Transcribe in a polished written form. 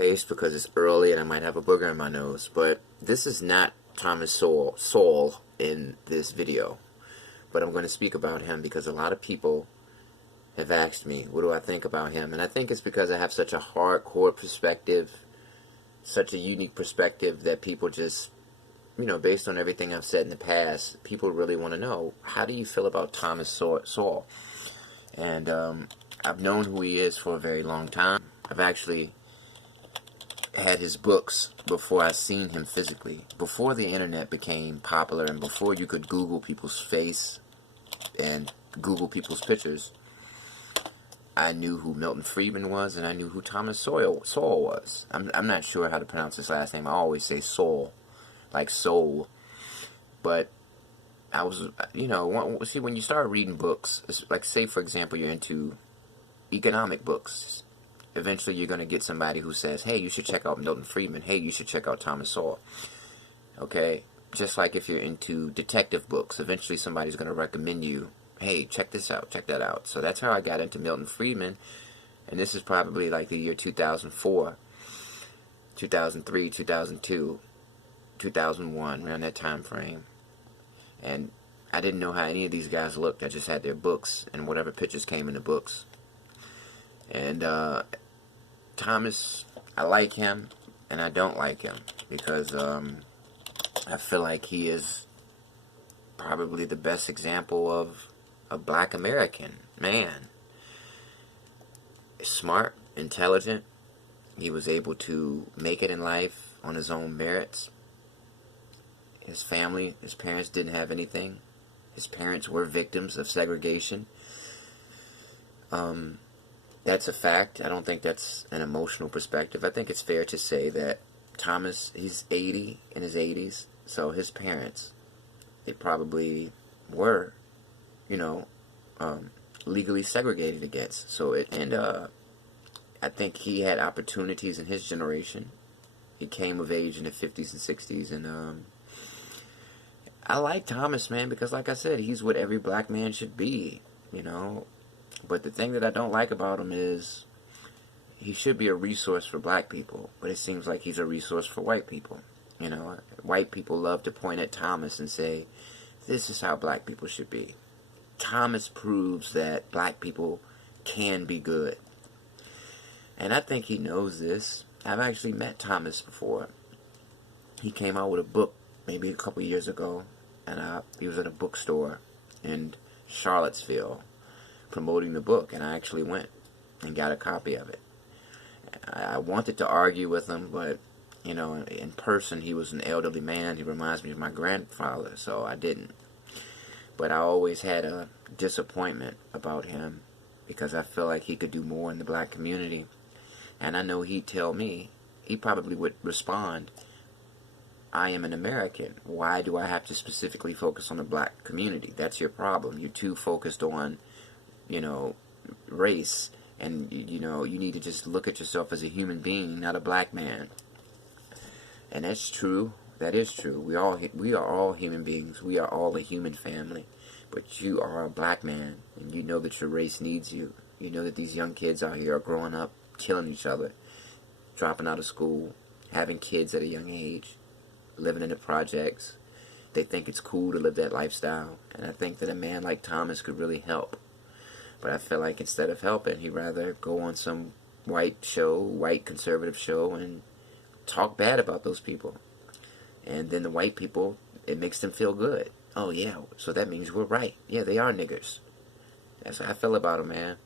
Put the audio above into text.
face because it's early and I might have a booger in my nose. But this is not Thomas Sowell in this video. But I'm going to speak about him because a lot of people have asked me, what do I think about him? And I think it's because I have such a hardcore perspective, such a unique perspective that people just, based on everything I've said in the past, people really want to know, how do you feel about Thomas Sowell? And I've known who he is for a very long time. I've actually had his books before I seen him physically. Before the internet became popular and before you could Google people's face and Google people's pictures, I knew who Milton Friedman was and I knew who Thomas Sowell was. I'm not sure how to pronounce his last name. I always say Sowell, like soul. But I was, see, when you start reading books, like say for example you're into economic books, eventually you're going to get somebody who says, hey, you should check out Milton Friedman. Hey, you should check out Thomas Sowell. Okay? Just like if you're into detective books, eventually somebody's going to recommend you, hey, check this out, check that out. So that's how I got into Milton Friedman. And this is probably like the year 2004, 2003, 2002, 2001, around that time frame. And I didn't know how any of these guys looked. I just had their books and whatever pictures came in the books. And Thomas, I like him and I don't like him because I feel like he is probably the best example of a black American man. Smart, intelligent. He was able to make it in life on his own merits. His family, his parents didn't have anything. His parents were victims of segregation. That's a fact. I don't think that's an emotional perspective. I think it's fair to say that Thomas, he's 80, in his 80s, so his parents, they probably were, legally segregated against. So I think he had opportunities in his generation. He came of age in the 50s and 60s, and I like Thomas, man, because like I said, he's what every black man should be, But the thing that I don't like about him is he should be a resource for black people, but it seems like he's a resource for white people. White people love to point at Thomas and say, this is how black people should be. Thomas proves that black people can be good. And I think he knows this. I've actually met Thomas before. He came out with a book maybe a couple years ago, and he was at a bookstore in Charlottesville promoting the book, and I actually went and got a copy of it. I wanted to argue with him, but in person he was an elderly man. He reminds me of my grandfather, so I didn't. But I always had a disappointment about him because I feel like he could do more in the black community. And I know he'd tell me, he probably would respond, I am an American. Why do I have to specifically focus on the black community? That's your problem. You're too focused on race, and you need to just look at yourself as a human being, not a black man. And that's true. That is true. We are all human beings. We are all a human family. But you are a black man, and you know that your race needs you. You know that these young kids out here are growing up, killing each other, dropping out of school, having kids at a young age, living in the projects. They think it's cool to live that lifestyle, and I think that a man like Thomas could really help. But I feel like instead of helping, he'd rather go on some white conservative show, and talk bad about those people. And then the white people, it makes them feel good. Oh yeah, so that means we're right. Yeah, they are niggers. That's how I feel about him, man.